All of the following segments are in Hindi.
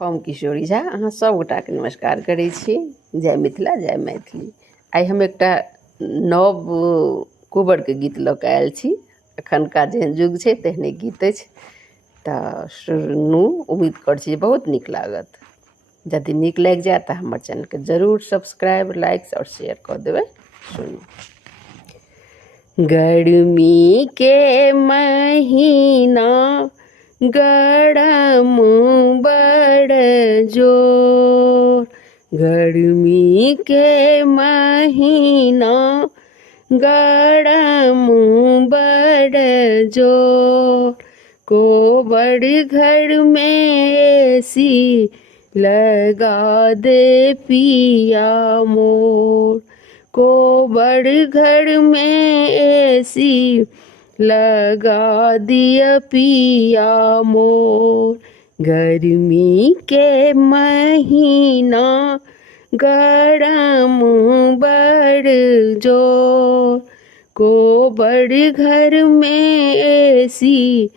हम किशोरी झा अहाँ सबगोटाके नमस्कार करै छी। जय मिथिला जय मैथिली। आइ हम एकटा नव कोबरके गीत लऽ कऽ आयल छी। एखनका जेहन युग छै तेहने गीत अछि, तऽ सुनू, उम्मीद करै छी बहुत नीक लागत। यदि नीक लागि जाए तऽ हमर चैनलके जरूर सब्सक्राइब, लाइक और शेयर कऽ देबै। सुनू। गर्मी के महीना गरम बड़ जोर, गर्मी के महीना गरम बड़ जोर, कोबड़ घर में एसी लगा दे पिया मोर, कोबड़ घर में एसी लगा दिया पिया मोर, गर्मी के महीना गरम बड़ जोर, कोबड़ घर में एसी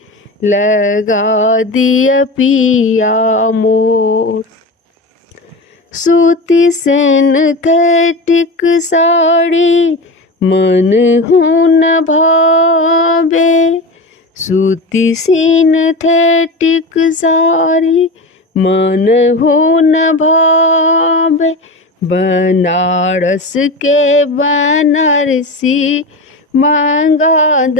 लगा दिया पिया मोर। सूती सिंथेटिक साड़ी मन हुन भावे, सूती सिंथेटिक साड़ी मन हुन भावे, बनारस के बनारसी मंगा द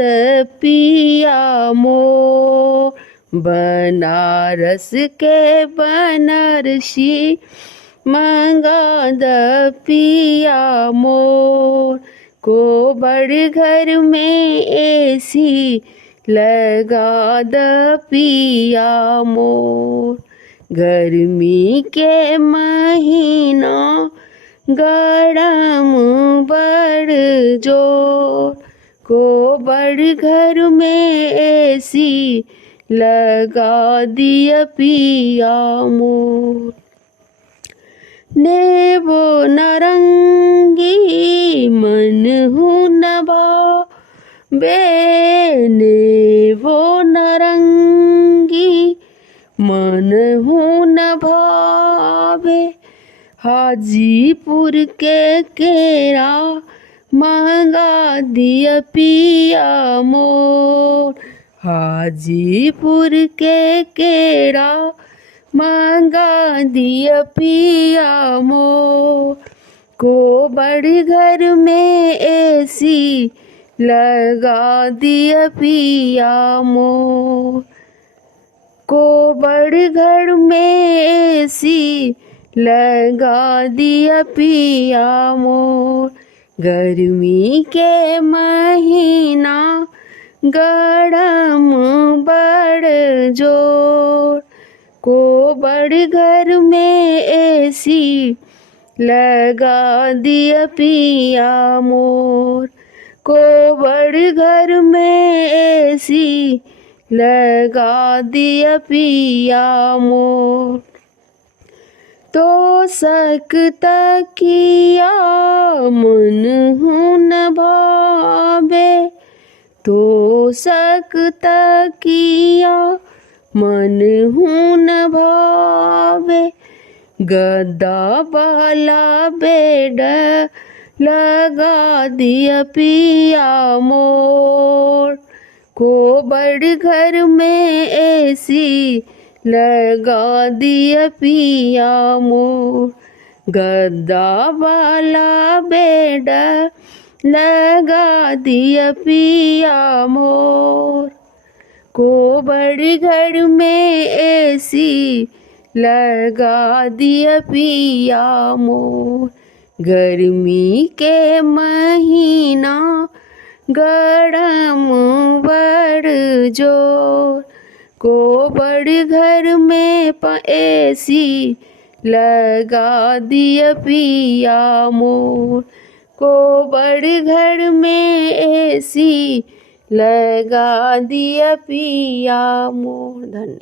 पिया मोर, बनारस के बनारसी मंगा द पिया मोर, कोबड़ घर में एसी लगा द पिया मोर, गर्मी के महीना गरम बड़ जोर, कोबड़ घर में एसी लगा दिया पिया मोर। नेबो नारंगी मन हुन भावे, नेबो नारंगी मन हुन भावे, हाजीपुर के केरा मंगा दिया पिया मोर, हाजीपुर के केरा मंगा दिया पिया मोर, कोबड़ घर में एसी लगा दिया पिया मोर, कोबड़ घर में एसी लगा दिया पिया मोर, गर्मी के महीना गरम बड़ जोर, कोबड़ घर में एसी लगा दिया पिया मोर, कोबड़ घर में एसी लगा दिया पिया मोर। तो तकिया मन हुन भावे, तो तकिया मन हुन भावे, गद्दा वाला बेड लगा दिया पिया मोर, कोबड़ घर में एसी लगा दिया पिया मोर, गद्दा वाला बेड लगा दिया पिया मोर, कोबड़ घर में एसी लगा दिया पिया मोर, गर्मी के महीना गरम बड़ जोर, कोबड़ घर में एसी लगा दिया पिया मोर, कोबड़ घर में एसी लगा दिया पिया मोर। धन्यवाद।